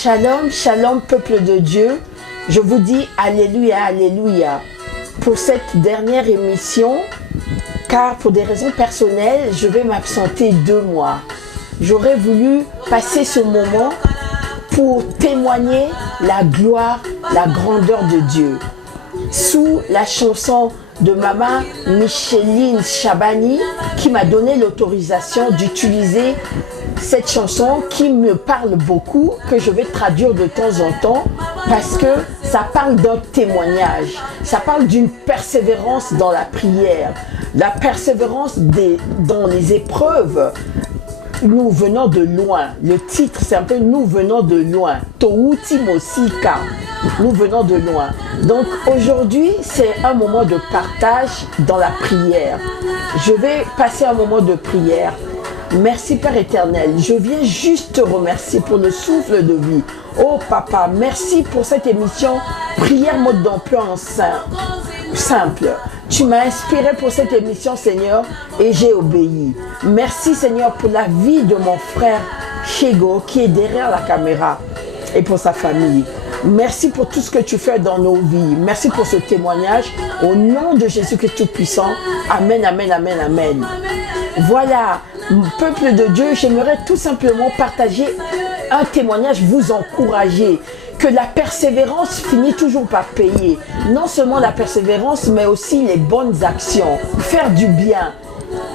Shalom, shalom peuple de Dieu. Je vous dis alléluia, alléluia pour cette dernière émission, car pour des raisons personnelles, je vais m'absenter 2 mois. J'aurais voulu passer ce moment pour témoigner la gloire, la grandeur de Dieu. Sous la chanson de maman Micheline Chabani, qui m'a donné l'autorisation d'utiliser cette chanson qui me parle beaucoup, que je vais traduire de temps en temps, parce que ça parle d'un témoignage, ça parle d'une persévérance dans la prière, la persévérance dans les épreuves. Nous venons de loin. Le titre, c'est un peu « Nous venons de loin ». Touti Mosika. Nous venons de loin. Donc aujourd'hui, c'est un moment de partage dans la prière. Je vais passer un moment de prière. Merci Père éternel. Je viens juste te remercier pour le souffle de vie. Oh Papa, merci pour cette émission Prière mode d'emploi en simple. Tu m'as inspiré pour cette émission, Seigneur, et j'ai obéi. Merci, Seigneur, pour la vie de mon frère Chego, qui est derrière la caméra, et pour sa famille. Merci pour tout ce que tu fais dans nos vies. Merci pour ce témoignage. Au nom de Jésus-Christ Tout-Puissant. Amen, amen, amen, amen. Voilà, peuple de Dieu, j'aimerais tout simplement partager un témoignage, vous encourager. Que la persévérance finit toujours par payer. Non seulement la persévérance, mais aussi les bonnes actions. Faire du bien.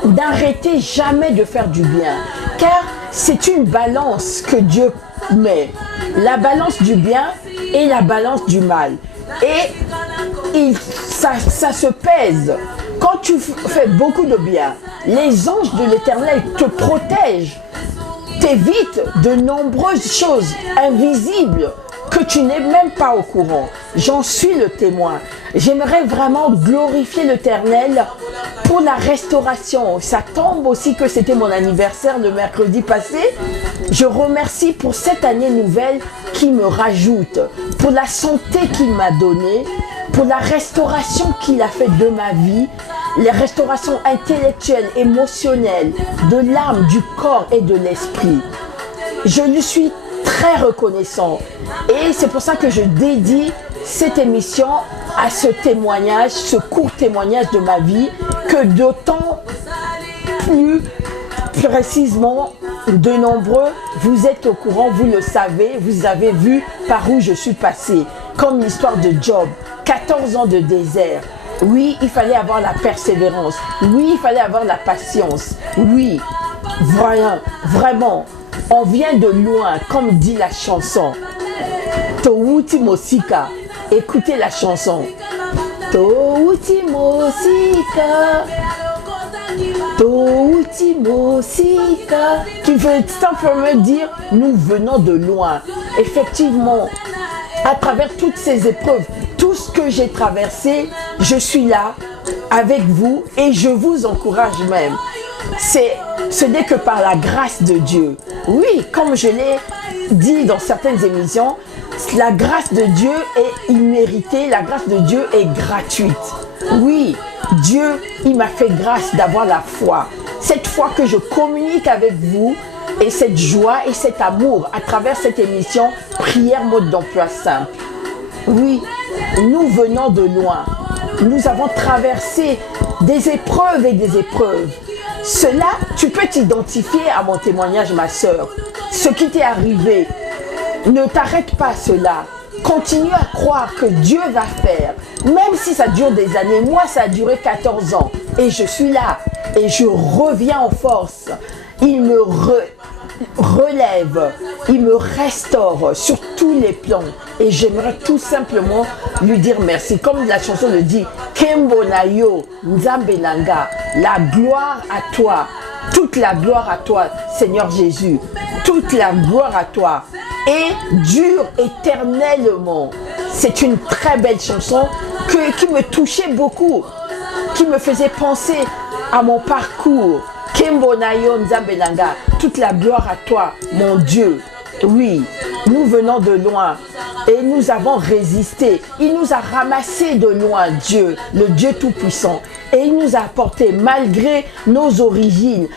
N'arrêtez jamais de faire du bien. Car c'est une balance que Dieu met. La balance du bien et la balance du mal. Et ça se pèse. Quand tu fais beaucoup de bien, les anges de l'Éternel te protègent. T'évitent de nombreuses choses invisibles que tu n'es même pas au courant. J'en suis le témoin. J'aimerais vraiment glorifier l'Éternel pour la restauration. Ça tombe aussi que c'était mon anniversaire le mercredi passé. Je remercie pour cette année nouvelle qui me rajoute, pour la santé qu'il m'a donnée, pour la restauration qu'il a fait de ma vie, les restaurations intellectuelles, émotionnelles, de l'âme, du corps et de l'esprit. Je lui suis très reconnaissant et c'est pour ça que je dédie cette émission à ce témoignage, ce court témoignage de ma vie, que d'autant plus précisément de nombreux, vous êtes au courant, vous le savez, vous avez vu par où je suis passé, comme l'histoire de Job, 14 ans de désert. Oui, il fallait avoir la persévérance, oui, il fallait avoir la patience, oui, vraiment. On vient de loin, comme dit la chanson. Touti Mosika. Écoutez la chanson. Touti Mosika. Touti Mosika. Qui veut simplement dire nous venons de loin. Effectivement, à travers toutes ces épreuves, tout ce que j'ai traversé, je suis là avec vous et je vous encourage même. Ce n'est que par la grâce de Dieu. Oui, comme je l'ai dit dans certaines émissions, la grâce de Dieu est imméritée, la grâce de Dieu est gratuite. Oui, Dieu, il m'a fait grâce d'avoir la foi. Cette foi que je communique avec vous et cette joie et cet amour à travers cette émission Prière mode d'emploi simple. Oui, nous venons de loin. Nous avons traversé des épreuves et des épreuves. Cela, tu peux t'identifier à mon témoignage, ma sœur. Ce qui t'est arrivé, ne t'arrête pas à cela. Continue à croire que Dieu va faire. Même si ça dure des années, moi ça a duré 14 ans. Et je suis là. Et je reviens en force. Il me relève. Il me restaure sur tous les plans. Et j'aimerais tout simplement lui dire merci. Comme la chanson le dit, Kembonayo Nzambelanga, la gloire à toi. Toute la gloire à toi, Seigneur Jésus. Toute la gloire à toi. Et dure éternellement. C'est une très belle chanson qui me touchait beaucoup. Qui me faisait penser à mon parcours. Kembonayo Nzambelanga, toute la gloire à toi, mon Dieu. Oui, nous venons de loin et nous avons résisté. Il nous a ramassés de loin, Dieu, le Dieu Tout-Puissant. Et il nous a apporté, malgré nos origines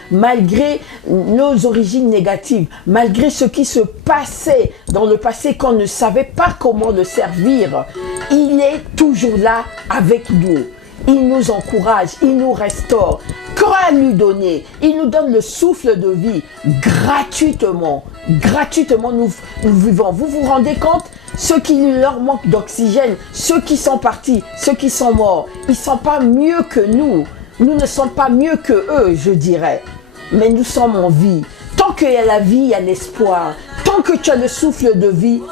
négatives, malgré ce qui se passait dans le passé qu'on ne savait pas comment le servir, il est toujours là avec nous. Il nous encourage, il nous restaure. Qu'à lui donner, il nous donne le souffle de vie gratuitement. Gratuitement, nous vivons. Vous vous rendez compte? Ceux qui leur manquent d'oxygène, ceux qui sont partis, ceux qui sont morts, ils ne sont pas mieux que nous. Nous ne sommes pas mieux que eux, je dirais. Mais nous sommes en vie. Tant qu'il y a la vie, il y a l'espoir. Tant que tu as le souffle de vie,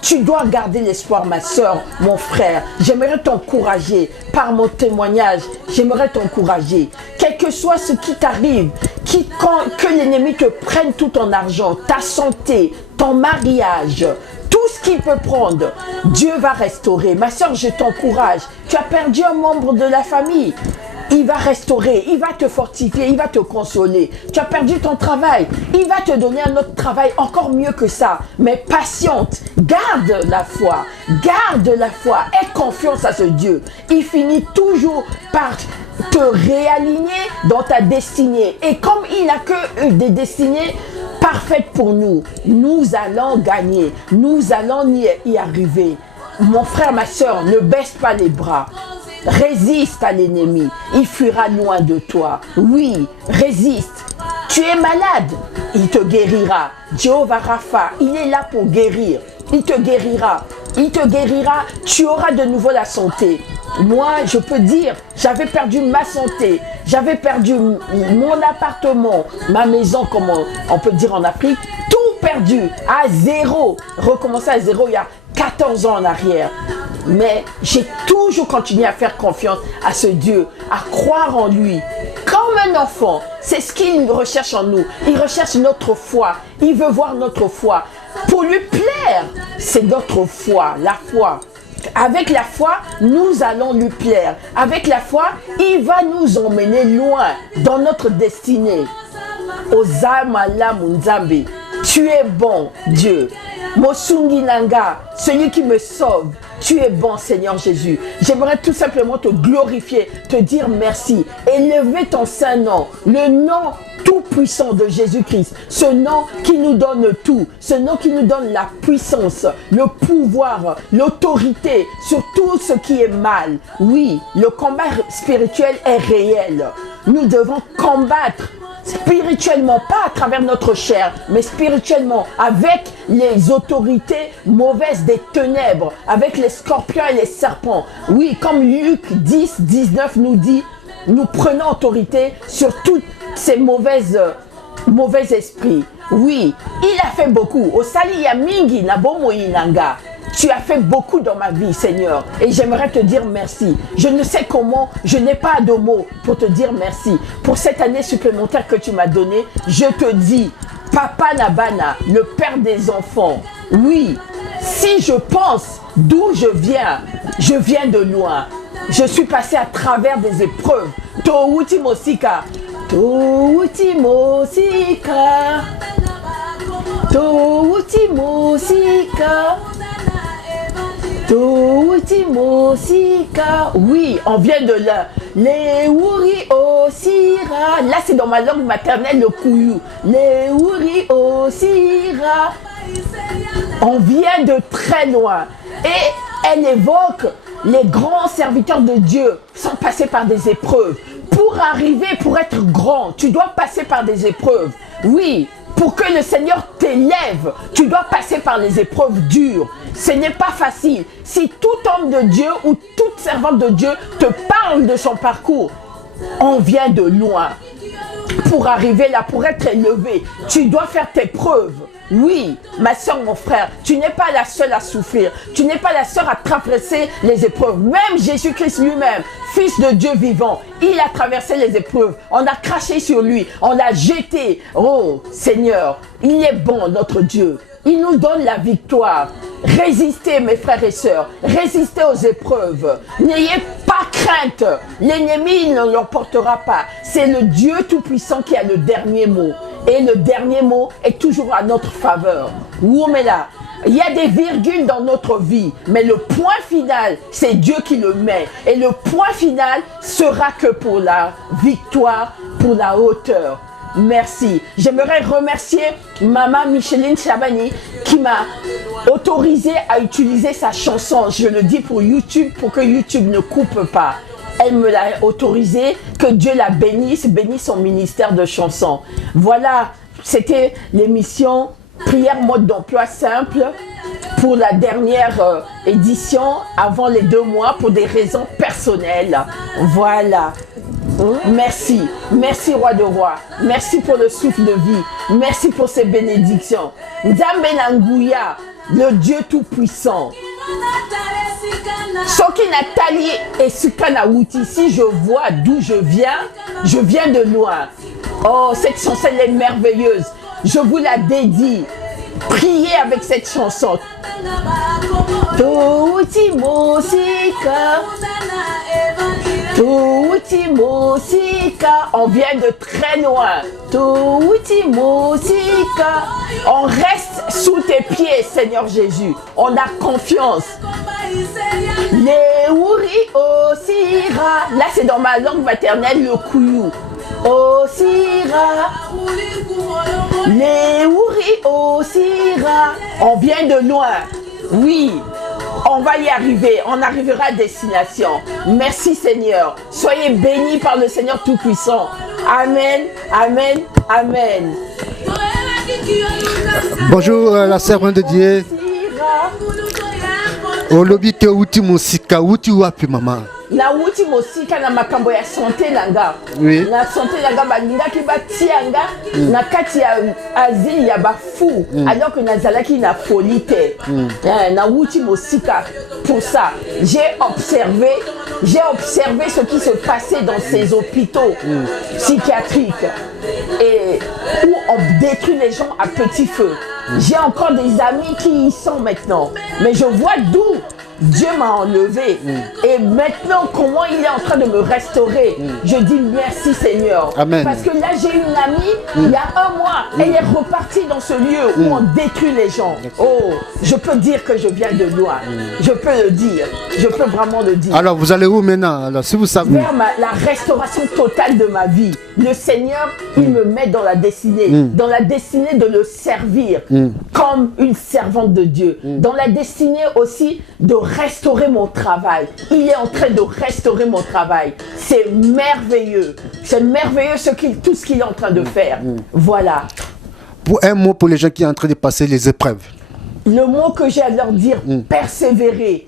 tu dois garder l'espoir, ma soeur, mon frère. J'aimerais t'encourager par mon témoignage. J'aimerais t'encourager. Quel que soit ce qui t'arrive, que l'ennemi te prenne tout ton argent, ta santé, ton mariage, tout ce qu'il peut prendre, Dieu va restaurer. Ma soeur, je t'encourage. Tu as perdu un membre de la famille. Il va restaurer, il va te fortifier, il va te consoler. Tu as perdu ton travail, il va te donner un autre travail encore mieux que ça. Mais patiente, garde la foi, aie confiance à ce Dieu. Il finit toujours par te réaligner dans ta destinée. Et comme il n'a que des destinées parfaites pour nous, nous allons gagner, nous allons y arriver. Mon frère, ma soeur, ne baisse pas les bras. Résiste à l'ennemi, il fuira loin de toi. Oui, résiste. Tu es malade, il te guérira. Jéhovah Rapha, il est là pour guérir. Il te guérira. Il te guérira, tu auras de nouveau la santé. Moi, je peux dire, j'avais perdu ma santé, j'avais perdu mon appartement, ma maison, comme on peut dire en Afrique, tout perdu, à zéro. Recommencer à zéro il y a 14 ans en arrière. Mais j'ai toujours continué à faire confiance à ce Dieu, à croire en lui. Comme un enfant, c'est ce qu'il recherche en nous. Il recherche notre foi. Il veut voir notre foi. Pour lui plaire, c'est notre foi, la foi. Avec la foi, nous allons lui plaire. Avec la foi, il va nous emmener loin dans notre destinée. Ozamala Munzambe, tu es bon, Dieu. Mosungi Nanga, celui qui me sauve. Tu es bon, Seigneur Jésus. J'aimerais tout simplement te glorifier, te dire merci. Élever ton saint nom, le nom tout-puissant de Jésus-Christ. Ce nom qui nous donne tout. Ce nom qui nous donne la puissance, le pouvoir, l'autorité sur tout ce qui est mal. Oui, le combat spirituel est réel. Nous devons combattre spirituellement, pas à travers notre chair, mais spirituellement, avec les autorités mauvaises des ténèbres, avec les scorpions et les serpents. Oui, comme Luc 10, 19 nous dit, nous prenons autorité sur tous ces mauvais esprits. Oui, il a fait beaucoup. Osali ya mingi na bomo inanga. Tu as fait beaucoup dans ma vie, Seigneur, et j'aimerais te dire merci. Je ne sais comment, je n'ai pas de mots pour te dire merci. Pour cette année supplémentaire que tu m'as donnée, je te dis, Papa Nabana, le Père des enfants, oui, si je pense d'où je viens de loin. Je suis passé à travers des épreuves. Touti Mosika, Touti Mosika, Touti Mosika. Oui, on vient de là. Les Wuri Osira. Là, c'est dans ma langue maternelle, le Kouyou. Les Wuri Osira. On vient de très loin. Et elle évoque les grands serviteurs de Dieu sont passés par des épreuves. Pour arriver, pour être grand, tu dois passer par des épreuves. Oui, pour que le Seigneur t'élève, tu dois passer par les épreuves dures. Ce n'est pas facile. Si tout homme de Dieu ou toute servante de Dieu te parle de son parcours, on vient de loin. Pour arriver là, pour être élevé, tu dois faire tes preuves. Oui, ma soeur, mon frère, tu n'es pas la seule à souffrir. Tu n'es pas la seule à traverser les épreuves. Même Jésus-Christ lui-même, Fils de Dieu vivant, il a traversé les épreuves. On a craché sur lui, on l'a jeté. Oh Seigneur, il est bon notre Dieu. Il nous donne la victoire. Résistez mes frères et sœurs, résistez aux épreuves. N'ayez pas crainte, l'ennemi ne l'emportera pas. C'est le Dieu Tout-Puissant qui a le dernier mot. Et le dernier mot est toujours à notre faveur. Woumela. Il y a des virgules dans notre vie, mais le point final, c'est Dieu qui le met. Et le point final sera que pour la victoire, pour la hauteur. Merci. J'aimerais remercier Maman Micheline Chabani qui m'a autorisé à utiliser sa chanson. Je le dis pour YouTube, pour que YouTube ne coupe pas. Elle me l'a autorisé, que Dieu la bénisse son ministère de chansons. Voilà, c'était l'émission Prière mode d'emploi simple pour la dernière édition avant les 2 mois pour des raisons personnelles. Voilà. Merci. Merci Roi de Roi. Merci pour le souffle de vie. Merci pour ces bénédictions. Nzambe Nanguya, le Dieu Tout-Puissant. Soki Nathalie et Sukana Wouti, si je vois d'où je viens de loin. Oh, cette chanson elle est merveilleuse. Je vous la dédie. Priez avec cette chanson. Touti Mosika. Touti Mosika. On vient de très loin. Touti Mosika. On reste sous tes pieds, Seigneur Jésus. On a confiance. Leouri Osira. Là, c'est dans ma langue maternelle, le Kouyou. Osira. Leouri Osira. On vient de loin. Oui. On va y arriver, on arrivera à destination. Merci Seigneur. Soyez bénis par le Seigneur Tout-Puissant. Amen, amen, amen. Bonjour la servante de Dieu. Olobi te uti musika, uti wapi maman? Na wuti mosika na makambo ya santé nanga. Oui. Na santé nanga balingaki batianga na kati ya asile ya bafu alors que nazalaki na folie te. Na wuti mosika pour ça. J'ai observé ce qui se passait dans ces hôpitaux psychiatriques et où on détruit les gens à petit feu. J'ai encore des amis qui y sont maintenant, mais je vois d'où Dieu m'a enlevé. Et maintenant, comment il est en train de me restaurer. Je dis merci Seigneur. Amen. Parce que là, j'ai une amie, il y a 1 mois, elle est repartie dans ce lieu où on détruit les gens. Oh, je peux dire que je viens de loin. Je peux le dire. Je peux vraiment le dire. Alors, vous allez où maintenant? Alors, si vous savez. Vers la restauration totale de ma vie. Le Seigneur, il me met dans la destinée. Dans la destinée de le servir comme une servante de Dieu. Dans la destinée aussi de restaurer mon travail. Il est en train de restaurer mon travail. C'est merveilleux. C'est merveilleux tout ce qu'il est en train de faire. Voilà. Pour un mot pour les gens qui sont en train de passer les épreuves. Le mot que j'ai à leur dire, persévérer,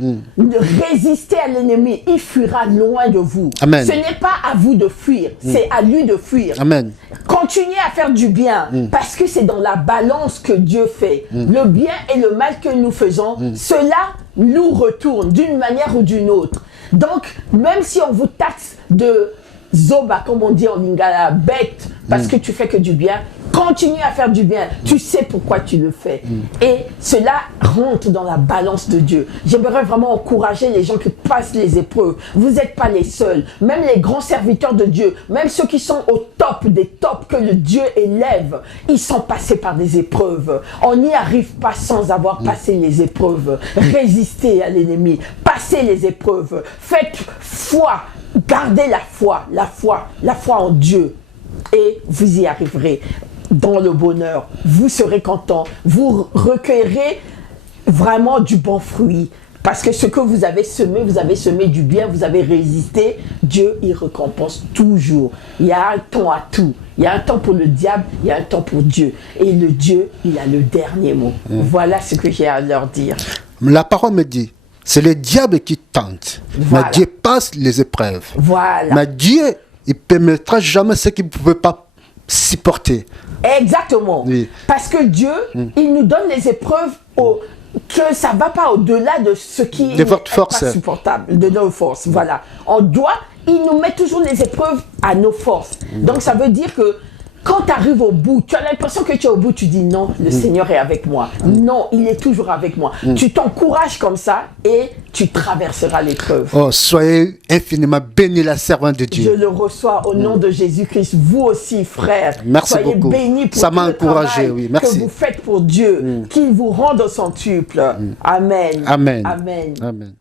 résister à l'ennemi, il fuira loin de vous. Amen. Ce n'est pas à vous de fuir, c'est à lui de fuir. Amen. Continuez à faire du bien, parce que c'est dans la balance que Dieu fait. Le bien et le mal que nous faisons, cela nous retourne d'une manière ou d'une autre. Donc, même si on vous taxe de zoba, comme on dit en lingala, bête, parce que tu fais que du bien, continue à faire du bien. Tu sais pourquoi tu le fais. Et cela rentre dans la balance de Dieu. J'aimerais vraiment encourager les gens qui passent les épreuves. Vous n'êtes pas les seuls. Même les grands serviteurs de Dieu, même ceux qui sont au top des tops que le Dieu élève, ils sont passés par des épreuves. On n'y arrive pas sans avoir passé les épreuves. Résistez à l'ennemi. Passez les épreuves. Faites foi. Gardez la foi en Dieu. Et vous y arriverez dans le bonheur. Vous serez content. Vous recueillerez vraiment du bon fruit. Parce que ce que vous avez semé du bien, vous avez résisté. Dieu, il récompense toujours. Il y a un temps à tout. Il y a un temps pour le diable, il y a un temps pour Dieu. Et le Dieu, il a le dernier mot. Voilà ce que j'ai à leur dire. La parole me dit, c'est le diable qui tente. Voilà. Mais Dieu passe les épreuves. Voilà. Mais Dieu, il ne permettra jamais ce qu'il ne pouvait pas supporter. Exactement. Oui. Parce que Dieu, il nous donne les épreuves que ça ne va pas au-delà de ce qui n'est pas supportable, de nos forces. Voilà. Il nous met toujours les épreuves à nos forces. Donc ça veut dire que Quand tu arrives au bout, tu as l'impression que tu es au bout, tu dis non, le Seigneur est avec moi. Non, il est toujours avec moi. Tu t'encourages comme ça et tu traverseras l'épreuve. Oh, soyez infiniment bénis, la servante de Je Dieu. le reçois au nom de Jésus-Christ. Vous aussi, frères, Merci soyez beaucoup. bénis pour Ça tout m'a le encouragé, travail oui. Merci. que vous faites pour Dieu. Qu'il vous rende au centuple. Amen. Amen. Amen. Amen.